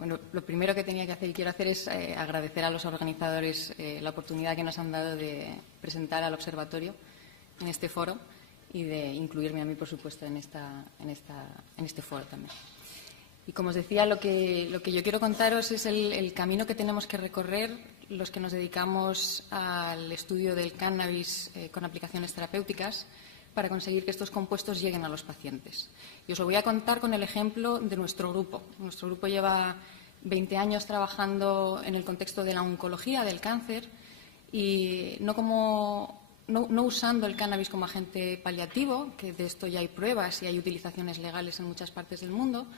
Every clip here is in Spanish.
Bueno, lo primero que tenía que hacer y quiero hacer es agradecer a los organizadores la oportunidad que nos han dado de presentar al observatorio en este foro y de incluirme a mí, por supuesto, en este foro también. Y como os decía, lo que yo quiero contaros es el camino que tenemos que recorrer los que nos dedicamos al estudio del cannabis con aplicaciones terapéuticas para conseguir que estos compuestos lleguen a los pacientes. Y os lo voy a contar con el ejemplo de nuestro grupo. Nuestro grupo lleva 20 años trabajando en el contexto de la oncología, del cáncer, y no usando el cannabis como agente paliativo, que de esto ya hay pruebas y hay utilizaciones legales en muchas partes del mundo,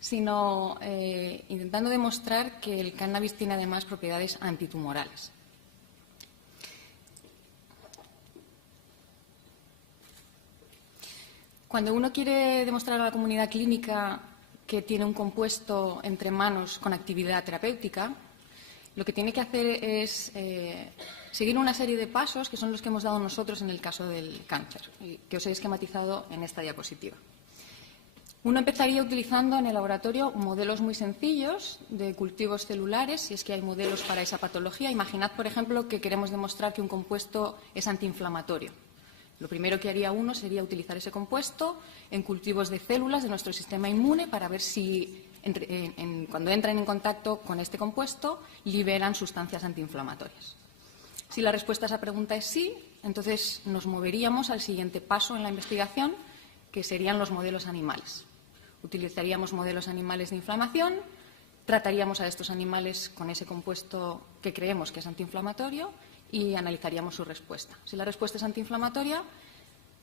sino intentando demostrar que el cannabis tiene además propiedades antitumorales. Cuando uno quiere demostrar a la comunidad clínica que tiene un compuesto entre manos con actividad terapéutica, lo que tiene que hacer es seguir una serie de pasos que son los que hemos dado nosotros en el caso del cáncer, que os he esquematizado en esta diapositiva. Uno empezaría utilizando en el laboratorio modelos muy sencillos de cultivos celulares, si es que hay modelos para esa patología. Imaginad, por ejemplo, que queremos demostrar que un compuesto es antiinflamatorio. Lo primero que haría uno sería utilizar ese compuesto en cultivos de células de nuestro sistema inmune para ver si, cuando entran en contacto con este compuesto, liberan sustancias antiinflamatorias. Si la respuesta a esa pregunta es sí, entonces nos moveríamos al siguiente paso en la investigación, que serían los modelos animales. Utilizaríamos modelos animales de inflamación, trataríamos a estos animales con ese compuesto que creemos que es antiinflamatorio y analizaríamos su respuesta. Si la respuesta es antiinflamatoria,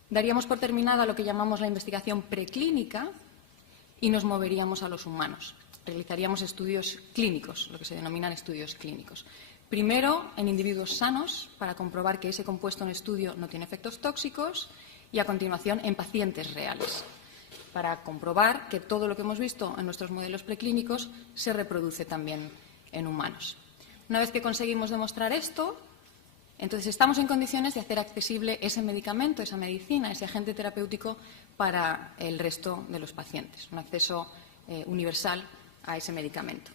daríamos por terminada lo que llamamos la investigación preclínica y nos moveríamos a los humanos. Realizaríamos estudios clínicos, lo que se denominan estudios clínicos. Primero, en individuos sanos, para comprobar que ese compuesto en estudio no tiene efectos tóxicos, y a continuación en pacientes reales, para comprobar que todo lo que hemos visto en nuestros modelos preclínicos se reproduce también en humanos. Una vez que conseguimos demostrar esto, entonces estamos en condiciones de hacer accesible ese medicamento, esa medicina, ese agente terapéutico para el resto de los pacientes, un acceso universal a ese medicamento.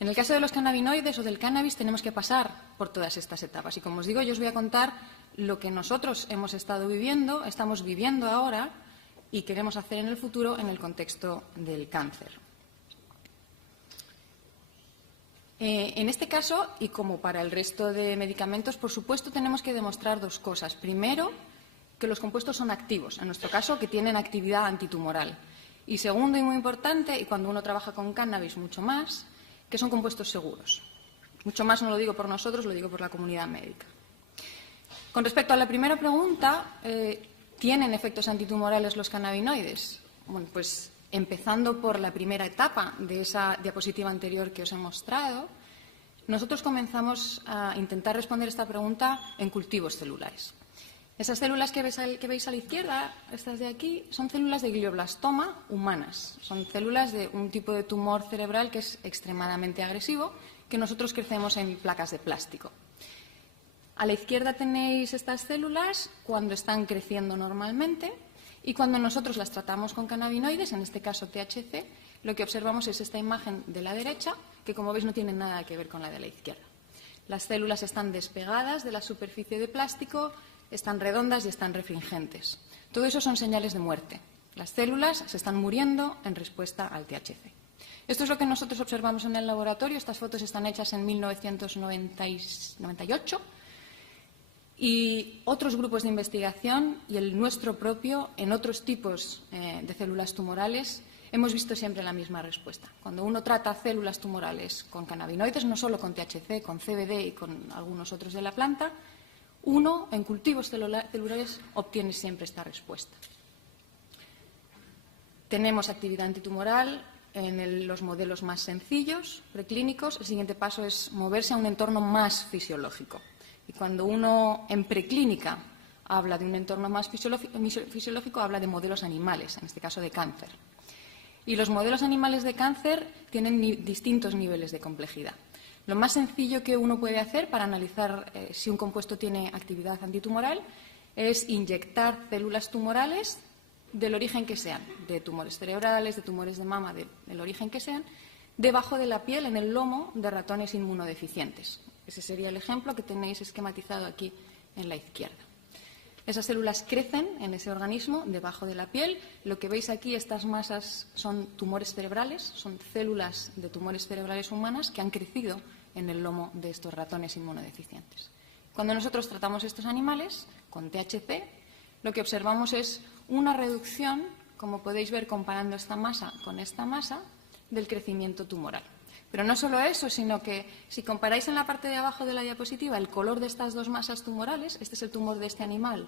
En el caso de los cannabinoides o del cannabis tenemos que pasar por todas estas etapas y, como os digo, yo os voy a contar lo que nosotros hemos estado viviendo, estamos viviendo ahora y queremos hacer en el futuro en el contexto del cáncer. En este caso, y como para el resto de medicamentos, por supuesto, tenemos que demostrar dos cosas. Primero, que los compuestos son activos, en nuestro caso, que tienen actividad antitumoral. Y segundo, y muy importante, y cuando uno trabaja con cannabis mucho más, que son compuestos seguros. Mucho más no lo digo por nosotros, lo digo por la comunidad médica. Con respecto a la primera pregunta, ¿tienen efectos antitumorales los cannabinoides? Bueno, pues empezando por la primera etapa de esa diapositiva anterior que os he mostrado, nosotros comenzamos a intentar responder esta pregunta en cultivos celulares. Esas células que veis a la izquierda, estas de aquí, son células de glioblastoma humanas. Son células de un tipo de tumor cerebral que es extremadamente agresivo, que nosotros crecemos en placas de plástico. A la izquierda tenéis estas células cuando están creciendo normalmente y cuando nosotros las tratamos con cannabinoides, en este caso THC, lo que observamos es esta imagen de la derecha, que como veis no tiene nada que ver con la de la izquierda. Las células están despegadas de la superficie de plástico, están redondas y están refringentes. Todo eso son señales de muerte. Las células se están muriendo en respuesta al THC. Esto es lo que nosotros observamos en el laboratorio. Estas fotos están hechas en 1998 y otros grupos de investigación y el nuestro propio en otros tipos de células tumorales hemos visto siempre la misma respuesta. Cuando uno trata células tumorales con cannabinoides, no solo con THC, con CBD y con algunos otros de la planta, uno, en cultivos celulares, obtiene siempre esta respuesta. Tenemos actividad antitumoral en los modelos más sencillos, preclínicos. El siguiente paso es moverse a un entorno más fisiológico. Y cuando uno, en preclínica, habla de un entorno más fisiológico, habla de modelos animales, en este caso de cáncer. Y los modelos animales de cáncer tienen distintos niveles de complejidad. Lo más sencillo que uno puede hacer para analizar si un compuesto tiene actividad antitumoral es inyectar células tumorales del origen que sean, de tumores cerebrales, de tumores de mama, del origen que sean, debajo de la piel, en el lomo de ratones inmunodeficientes. Ese sería el ejemplo que tenéis esquematizado aquí en la izquierda. Esas células crecen en ese organismo debajo de la piel. Lo que veis aquí, estas masas son tumores cerebrales, son células de tumores cerebrales humanas que han crecido en el lomo de estos ratones inmunodeficientes. Cuando nosotros tratamos estos animales con THC, lo que observamos es una reducción, como podéis ver comparando esta masa con esta masa, del crecimiento tumoral. Pero no solo eso, sino que si comparáis en la parte de abajo de la diapositiva el color de estas dos masas tumorales, este es el tumor de este animal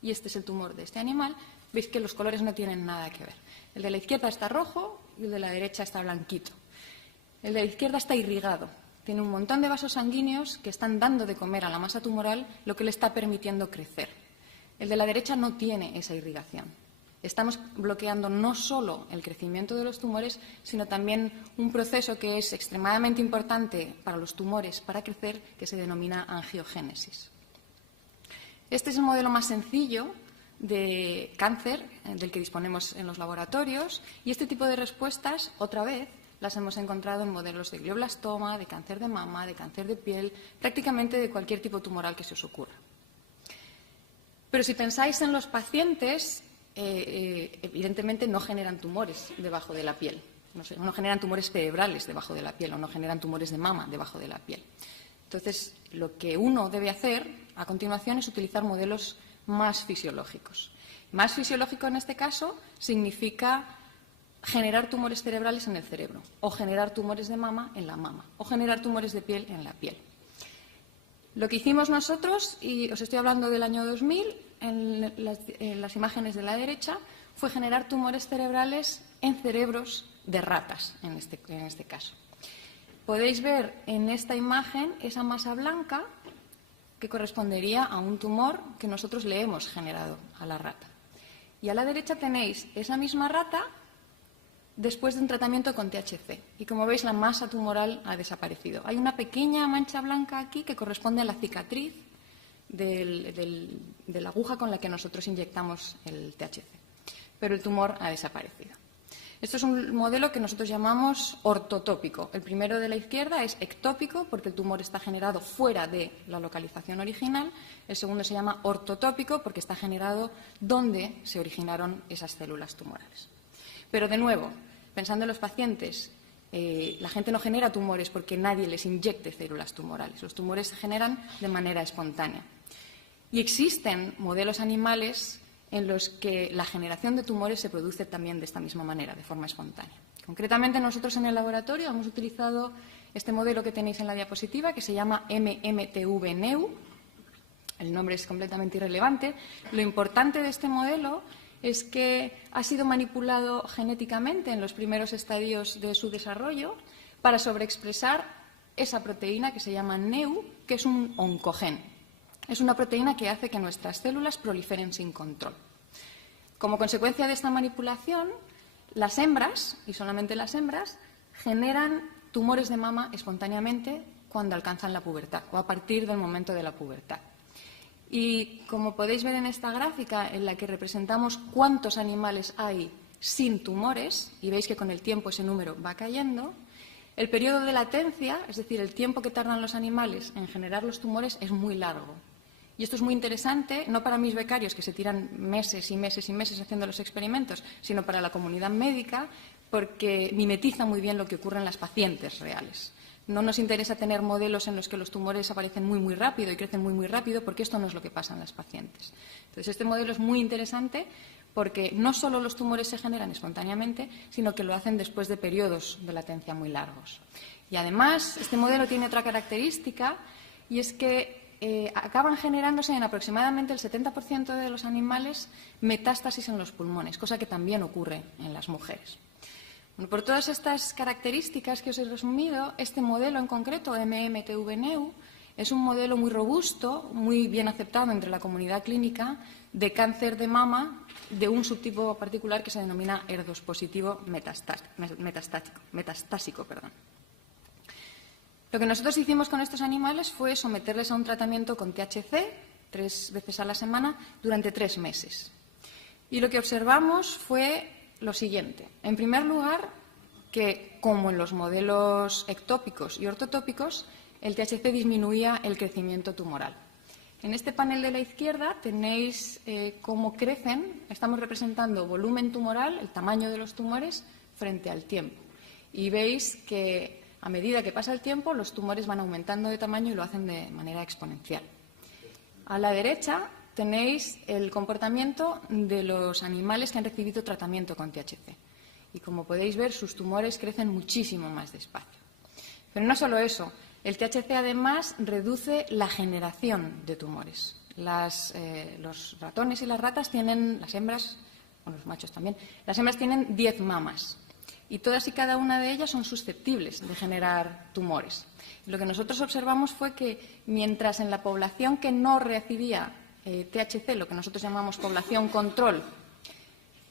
y este es el tumor de este animal, veis que los colores no tienen nada que ver. El de la izquierda está rojo y el de la derecha está blanquito. El de la izquierda está irrigado, tiene un montón de vasos sanguíneos que están dando de comer a la masa tumoral, lo que le está permitiendo crecer. El de la derecha no tiene esa irrigación. Estamos bloqueando no solo el crecimiento de los tumores, sino también un proceso que es extremadamente importante para los tumores para crecer, que se denomina angiogénesis. Este es el modelo más sencillo de cáncer del que disponemos en los laboratorios y este tipo de respuestas, otra vez, las hemos encontrado en modelos de glioblastoma, de cáncer de mama, de cáncer de piel, prácticamente de cualquier tipo tumoral que se os ocurra. Pero si pensáis en los pacientes, evidentemente no generan tumores debajo de la piel, no generan tumores cerebrales debajo de la piel o no generan tumores de mama debajo de la piel. Entonces, lo que uno debe hacer a continuación es utilizar modelos más fisiológicos. Más fisiológico en este caso significa generar tumores cerebrales en el cerebro o generar tumores de mama en la mama o generar tumores de piel en la piel. Lo que hicimos nosotros, y os estoy hablando del año 2000, en las imágenes de la derecha, fue generar tumores cerebrales en cerebros de ratas, en este caso. Podéis ver en esta imagen esa masa blanca que correspondería a un tumor que nosotros le hemos generado a la rata. Y a la derecha tenéis esa misma rata después de un tratamiento con THC. Y como veis, la masa tumoral ha desaparecido. Hay una pequeña mancha blanca aquí que corresponde a la cicatriz de la aguja con la que nosotros inyectamos el THC. Pero el tumor ha desaparecido. Esto es un modelo que nosotros llamamos ortotópico. El primero de la izquierda es ectópico porque el tumor está generado fuera de la localización original. El segundo se llama ortotópico porque está generado donde se originaron esas células tumorales. Pero, de nuevo, pensando en los pacientes, la gente no genera tumores porque nadie les inyecte células tumorales. Los tumores se generan de manera espontánea. Y existen modelos animales en los que la generación de tumores se produce también de esta misma manera, de forma espontánea. Concretamente, nosotros en el laboratorio hemos utilizado este modelo que tenéis en la diapositiva, que se llama MMTV-NEU. El nombre es completamente irrelevante. Lo importante de este modelo es que ha sido manipulado genéticamente en los primeros estadios de su desarrollo para sobreexpresar esa proteína que se llama NEU, que es un oncogen. Es una proteína que hace que nuestras células proliferen sin control. Como consecuencia de esta manipulación, las hembras, y solamente las hembras, generan tumores de mama espontáneamente cuando alcanzan la pubertad o a partir del momento de la pubertad. Y como podéis ver en esta gráfica en la que representamos cuántos animales hay sin tumores, y veis que con el tiempo ese número va cayendo, el periodo de latencia, es decir, el tiempo que tardan los animales en generar los tumores, es muy largo. Y esto es muy interesante, no para mis becarios que se tiran meses y meses y meses haciendo los experimentos, sino para la comunidad médica, porque mimetiza muy bien lo que ocurre en las pacientes reales. No nos interesa tener modelos en los que los tumores aparecen muy rápido y crecen muy rápido, porque esto no es lo que pasa en las pacientes. Entonces, este modelo es muy interesante porque no solo los tumores se generan espontáneamente, sino que lo hacen después de periodos de latencia muy largos. Y además, este modelo tiene otra característica, y es que acaban generándose en aproximadamente el 70% de los animales metástasis en los pulmones, cosa que también ocurre en las mujeres. Bueno, por todas estas características que os he resumido, este modelo en concreto, MMTV-NEU, es un modelo muy robusto, muy bien aceptado entre la comunidad clínica de cáncer de mama de un subtipo particular que se denomina HER2 positivo metastásico. Lo que nosotros hicimos con estos animales fue someterles a un tratamiento con THC 3 veces a la semana durante 3 meses. Y lo que observamos fue lo siguiente. En primer lugar, que, como en los modelos ectópicos y ortotópicos, el THC disminuía el crecimiento tumoral. En este panel de la izquierda tenéis cómo crecen, estamos representando volumen tumoral, el tamaño de los tumores, frente al tiempo. Y veis que a medida que pasa el tiempo, los tumores van aumentando de tamaño y lo hacen de manera exponencial. A la derecha tenéis el comportamiento de los animales que han recibido tratamiento con THC. Y como podéis ver, sus tumores crecen muchísimo más despacio. Pero no solo eso, el THC además reduce la generación de tumores. Los ratones y las ratas tienen, las hembras, bueno, los machos también, las hembras tienen 10 mamas y todas y cada una de ellas son susceptibles de generar tumores. Lo que nosotros observamos fue que mientras en la población que no recibía THC, lo que nosotros llamamos población control,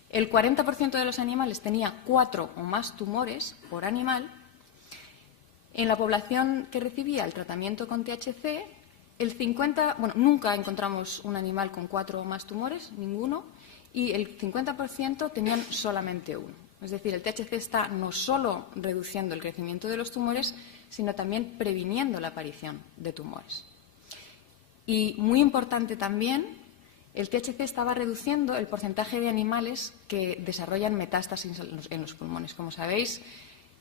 el 40% de los animales tenía 4 o más tumores por animal. En la población que recibía el tratamiento con THC, nunca encontramos un animal con 4 o más tumores, ninguno, y el 50% tenían solamente uno. Es decir, el THC está no solo reduciendo el crecimiento de los tumores, sino también previniendo la aparición de tumores. Y muy importante también, el THC estaba reduciendo el porcentaje de animales que desarrollan metástasis en los pulmones. Como sabéis,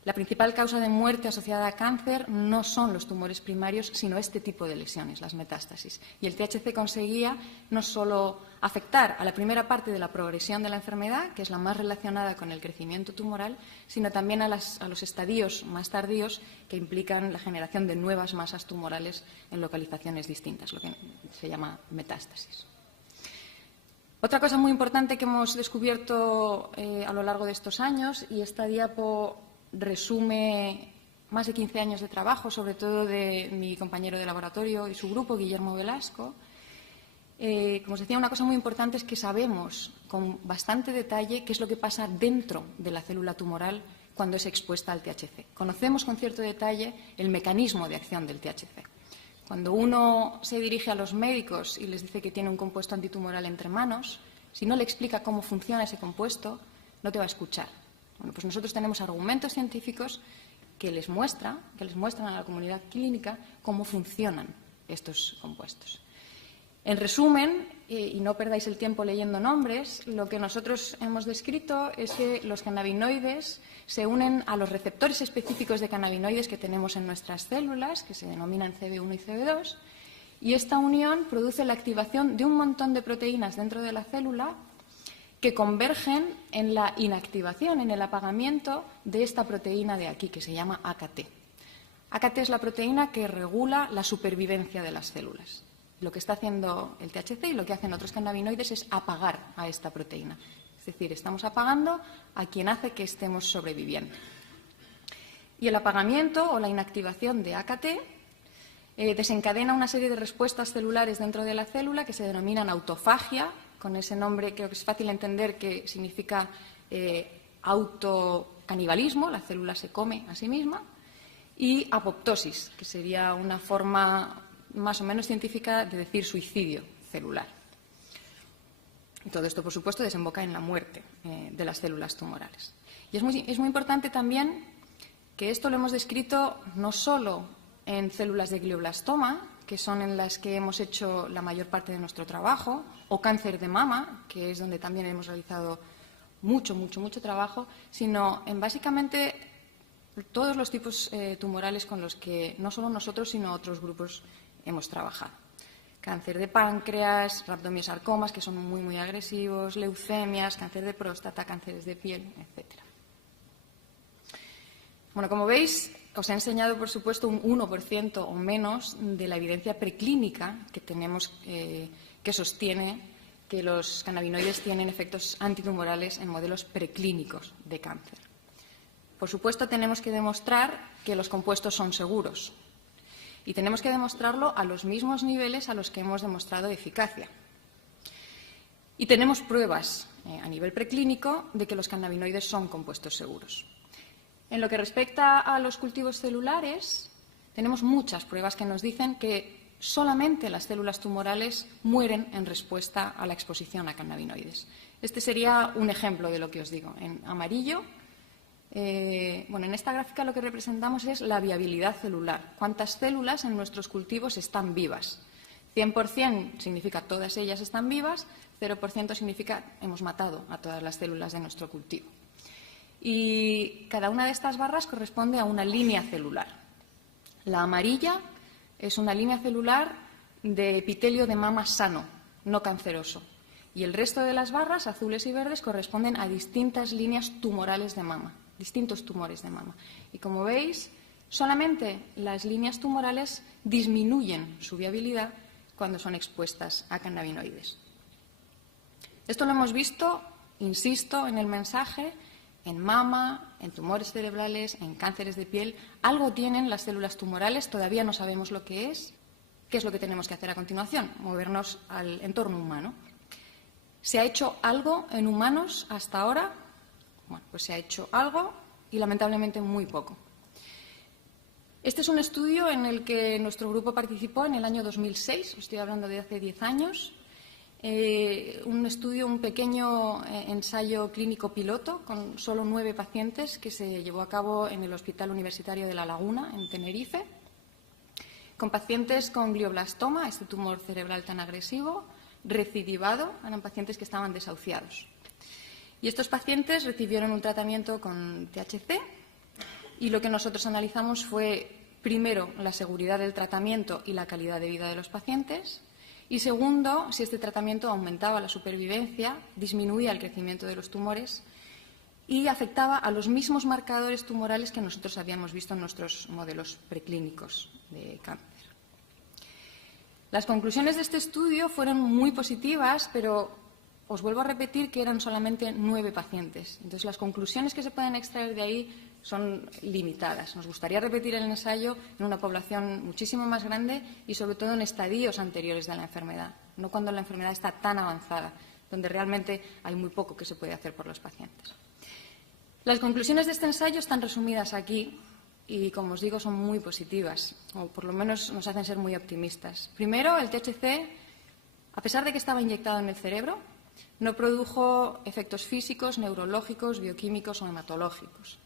la principal causa de muerte asociada a cáncer no son los tumores primarios, sino este tipo de lesiones, las metástasis. Y el THC conseguía no solo afectar a la primera parte de la progresión de la enfermedad, que es la más relacionada con el crecimiento tumoral, sino también a los estadios más tardíos que implican la generación de nuevas masas tumorales en localizaciones distintas, lo que se llama metástasis. Otra cosa muy importante que hemos descubierto a lo largo de estos años, y esta diapo resume más de 15 años de trabajo, sobre todo de mi compañero de laboratorio y su grupo, Guillermo Velasco. Como os decía, una cosa muy importante es que sabemos con bastante detalle qué es lo que pasa dentro de la célula tumoral cuando es expuesta al THC. Conocemos con cierto detalle el mecanismo de acción del THC. Cuando uno se dirige a los médicos y les dice que tiene un compuesto antitumoral entre manos, si no le explica cómo funciona ese compuesto, no te va a escuchar. Bueno, pues nosotros tenemos argumentos científicos que les muestran a la comunidad clínica cómo funcionan estos compuestos. En resumen, y no perdáis el tiempo leyendo nombres, lo que nosotros hemos descrito es que los cannabinoides se unen a los receptores específicos de cannabinoides que tenemos en nuestras células, que se denominan CB1 y CB2, y esta unión produce la activación de un montón de proteínas dentro de la célula que convergen en la inactivación, en el apagamiento de esta proteína de aquí, que se llama AKT. AKT es la proteína que regula la supervivencia de las células. Lo que está haciendo el THC y lo que hacen otros cannabinoides es apagar a esta proteína. Es decir, estamos apagando a quien hace que estemos sobreviviendo. Y el apagamiento o la inactivación de AKT desencadena una serie de respuestas celulares dentro de la célula que se denominan autofagia. Con ese nombre creo que es fácil entender que significa autocanibalismo, la célula se come a sí misma, y apoptosis, que sería una forma más o menos científica de decir suicidio celular. Y todo esto, por supuesto, desemboca en la muerte de las células tumorales. Y es muy importante también que esto lo hemos descrito no solo en células de glioblastoma, que son en las que hemos hecho la mayor parte de nuestro trabajo, o cáncer de mama, que es donde también hemos realizado mucho trabajo, sino en básicamente todos los tipos tumorales con los que no solo nosotros, sino otros grupos hemos trabajado. Cáncer de páncreas, rhabdomyosarcomas, que son muy agresivos, leucemias, cáncer de próstata, cánceres de piel, etc. Bueno, como veis, os he enseñado, por supuesto, un 1% o menos de la evidencia preclínica que tenemos que sostiene que los cannabinoides tienen efectos antitumorales en modelos preclínicos de cáncer. Por supuesto, tenemos que demostrar que los compuestos son seguros y tenemos que demostrarlo a los mismos niveles a los que hemos demostrado eficacia. Y tenemos pruebas a nivel preclínico de que los cannabinoides son compuestos seguros. En lo que respecta a los cultivos celulares, tenemos muchas pruebas que nos dicen que solamente las células tumorales mueren en respuesta a la exposición a cannabinoides. Este sería un ejemplo de lo que os digo. En amarillo Bueno, en esta gráfica lo que representamos es la viabilidad celular. ¿Cuántas células en nuestros cultivos están vivas? 100% significa todas ellas están vivas, 0% significa hemos matado a todas las células de nuestro cultivo. Y cada una de estas barras corresponde a una línea celular. La amarilla es una línea celular de epitelio de mama sano, no canceroso. Y el resto de las barras, azules y verdes, corresponden a distintas líneas tumorales de mama, distintos tumores de mama. Y como veis, solamente las líneas tumorales disminuyen su viabilidad cuando son expuestas a cannabinoides. Esto lo hemos visto, insisto en el mensaje, en mama, en tumores cerebrales, en cánceres de piel. Algo tienen las células tumorales, todavía no sabemos lo que es. ¿Qué es lo que tenemos que hacer a continuación? Movernos al entorno humano. ¿Se ha hecho algo en humanos hasta ahora? Bueno, pues se ha hecho algo y lamentablemente muy poco. Este es un estudio en el que nuestro grupo participó en el año 2006, estoy hablando de hace 10 años. Un estudio, un pequeño ensayo clínico piloto con solo 9 pacientes que se llevó a cabo en el Hospital Universitario de La Laguna, en Tenerife, con pacientes con glioblastoma, este tumor cerebral tan agresivo, recidivado, eran pacientes que estaban desahuciados. Y estos pacientes recibieron un tratamiento con THC y lo que nosotros analizamos fue, primero, la seguridad del tratamiento y la calidad de vida de los pacientes y, segundo, si este tratamiento aumentaba la supervivencia, disminuía el crecimiento de los tumores y afectaba a los mismos marcadores tumorales que nosotros habíamos visto en nuestros modelos preclínicos de cáncer. Las conclusiones de este estudio fueron muy positivas, pero os vuelvo a repetir que eran solamente 9 pacientes. Entonces, las conclusiones que se pueden extraer de ahí son limitadas. Nos gustaría repetir el ensayo en una población muchísimo más grande y, sobre todo, en estadios anteriores de la enfermedad, no cuando la enfermedad está tan avanzada, donde realmente hay muy poco que se puede hacer por los pacientes. Las conclusiones de este ensayo están resumidas aquí y, como os digo, son muy positivas, o por lo menos nos hacen ser muy optimistas. Primero, el THC, a pesar de que estaba inyectado en el cerebro, no produjo efectos físicos, neurológicos, bioquímicos o hematológicos.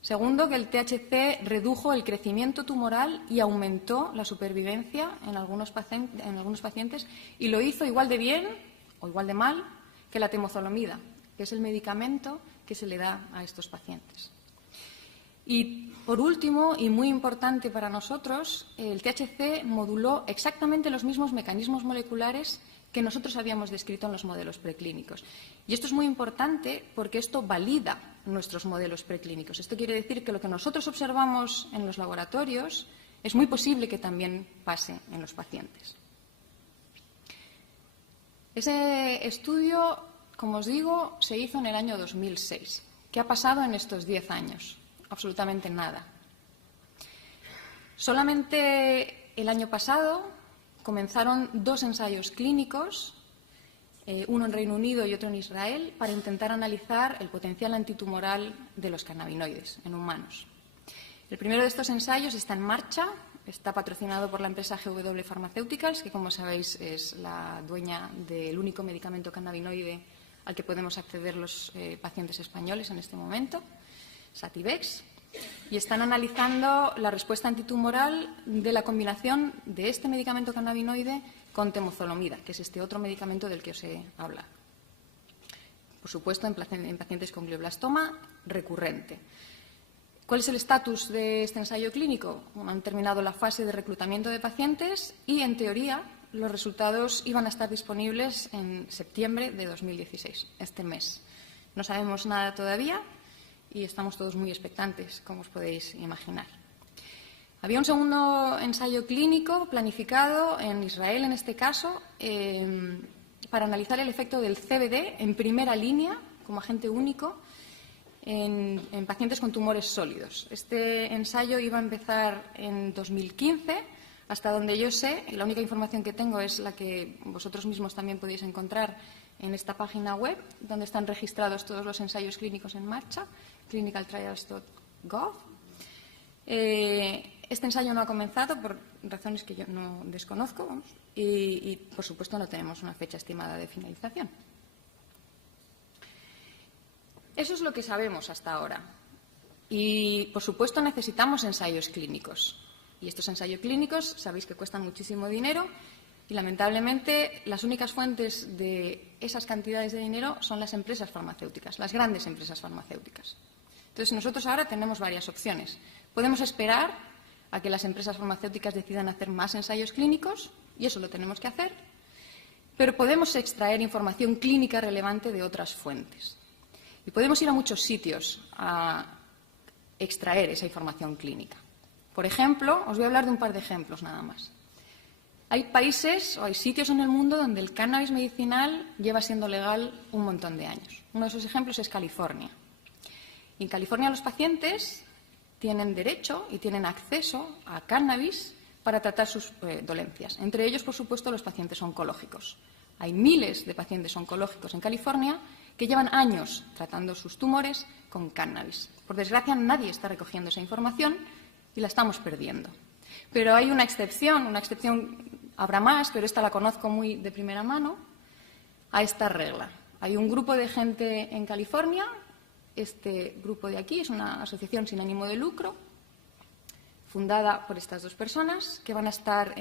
Segundo, que el THC redujo el crecimiento tumoral y aumentó la supervivencia en algunos pacientes y lo hizo igual de bien o igual de mal que la temozolomida, que es el medicamento que se le da a estos pacientes. Y, por último, y muy importante para nosotros, el THC moduló exactamente los mismos mecanismos moleculares que nosotros habíamos descrito en los modelos preclínicos. Y esto es muy importante porque esto valida nuestros modelos preclínicos. Esto quiere decir que lo que nosotros observamos en los laboratorios es muy posible que también pase en los pacientes. Ese estudio, como os digo, se hizo en el año 2006. ¿Qué ha pasado en estos 10 años? Absolutamente nada. Solamente el año pasado comenzaron 2 ensayos clínicos, uno en Reino Unido y otro en Israel, para intentar analizar el potencial antitumoral de los cannabinoides en humanos. El primero de estos ensayos está en marcha, está patrocinado por la empresa GW Pharmaceuticals, que, como sabéis, es la dueña del único medicamento cannabinoide al que podemos acceder los pacientes españoles en este momento, Sativex. Y están analizando la respuesta antitumoral de la combinación de este medicamento cannabinoide con temozolomida, que es este otro medicamento del que os he hablado. Por supuesto, en pacientes con glioblastoma recurrente. ¿Cuál es el estatus de este ensayo clínico? Bueno, han terminado la fase de reclutamiento de pacientes y, en teoría, los resultados iban a estar disponibles en septiembre de 2016, este mes. No sabemos nada todavía y estamos todos muy expectantes, como os podéis imaginar. Había un segundo ensayo clínico planificado en Israel, en este caso, para analizar el efecto del CBD en primera línea, como agente único, en pacientes con tumores sólidos. Este ensayo iba a empezar en 2015, hasta donde yo sé, y la única información que tengo es la que vosotros mismos también podéis encontrar en esta página web, donde están registrados todos los ensayos clínicos en marcha, clinicaltrials.gov. Este ensayo no ha comenzado por razones que yo no desconozco, vamos, y, por supuesto, no tenemos una fecha estimada de finalización. Eso es lo que sabemos hasta ahora. Y, por supuesto, necesitamos ensayos clínicos. Y estos ensayos clínicos sabéis que cuestan muchísimo dinero y, lamentablemente, las únicas fuentes de esas cantidades de dinero son las empresas farmacéuticas, las grandes empresas farmacéuticas. Entonces, nosotros ahora tenemos varias opciones. Podemos esperar a que las empresas farmacéuticas decidan hacer más ensayos clínicos, y eso lo tenemos que hacer, pero podemos extraer información clínica relevante de otras fuentes. Y podemos ir a muchos sitios a extraer esa información clínica. Por ejemplo, os voy a hablar de un par de ejemplos nada más. Hay países o hay sitios en el mundo donde el cannabis medicinal lleva siendo legal un montón de años. Uno de esos ejemplos es California. Y en California los pacientes tienen derecho y tienen acceso a cannabis para tratar sus dolencias. Entre ellos, por supuesto, los pacientes oncológicos. Hay miles de pacientes oncológicos en California que llevan años tratando sus tumores con cannabis. Por desgracia, nadie está recogiendo esa información y la estamos perdiendo. Pero hay una excepción habrá más, pero esta la conozco muy de primera mano, a esta regla. Hay un grupo de gente en California, este grupo de aquí es una asociación sin ánimo de lucro, fundada por estas dos personas, que van a estar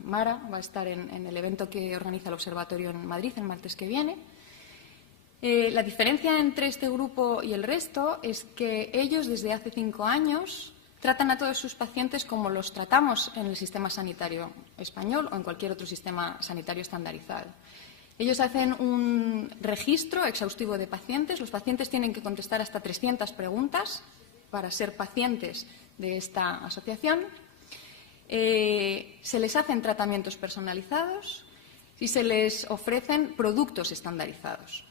Mara va a estar en el evento que organiza el Observatorio en Madrid el martes que viene. La diferencia entre este grupo y el resto es que ellos, desde hace 5 años, tratan a todos sus pacientes como los tratamos en el sistema sanitario español o en cualquier otro sistema sanitario estandarizado. Ellos hacen un registro exhaustivo de pacientes. Los pacientes tienen que contestar hasta 300 preguntas para ser pacientes de esta asociación. Se les hacen tratamientos personalizados y se les ofrecen productos estandarizados.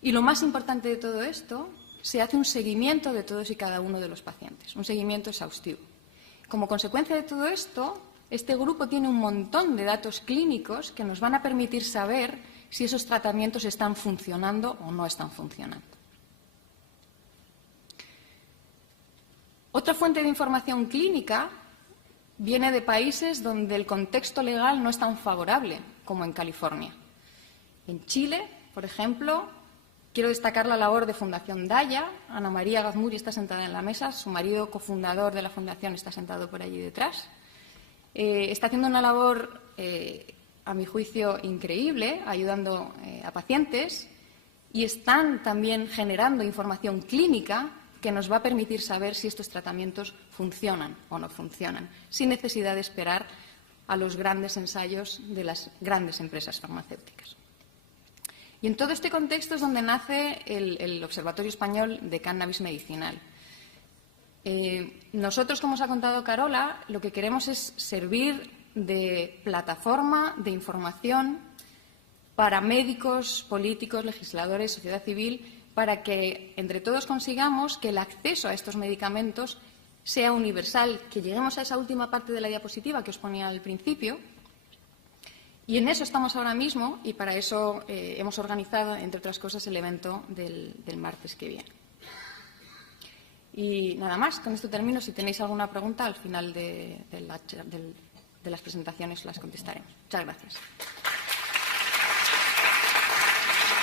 Y lo más importante de todo esto, se hace un seguimiento de todos y cada uno de los pacientes, un seguimiento exhaustivo. Como consecuencia de todo esto, este grupo tiene un montón de datos clínicos que nos van a permitir saber si esos tratamientos están funcionando o no están funcionando. Otra fuente de información clínica viene de países donde el contexto legal no es tan favorable como en California. En Chile, por ejemplo, quiero destacar la labor de Fundación Daya. Ana María Gazmuri está sentada en la mesa, su marido cofundador de la fundación está sentado por allí detrás. Está haciendo una labor, a mi juicio, increíble, ayudando a pacientes, y están también generando información clínica que nos va a permitir saber si estos tratamientos funcionan o no funcionan, sin necesidad de esperar a los grandes ensayos de las grandes empresas farmacéuticas. Y en todo este contexto es donde nace el Observatorio Español de Cannabis Medicinal. Nosotros, como os ha contado Carola, lo que queremos es servir de plataforma de información para médicos, políticos, legisladores, sociedad civil, para que entre todos consigamos que el acceso a estos medicamentos sea universal, que lleguemos a esa última parte de la diapositiva que os ponía al principio. Y en eso estamos ahora mismo y para eso hemos organizado, entre otras cosas, el evento del martes que viene. Y nada más, con esto termino. Si tenéis alguna pregunta, al final de las presentaciones las contestaremos. Muchas gracias.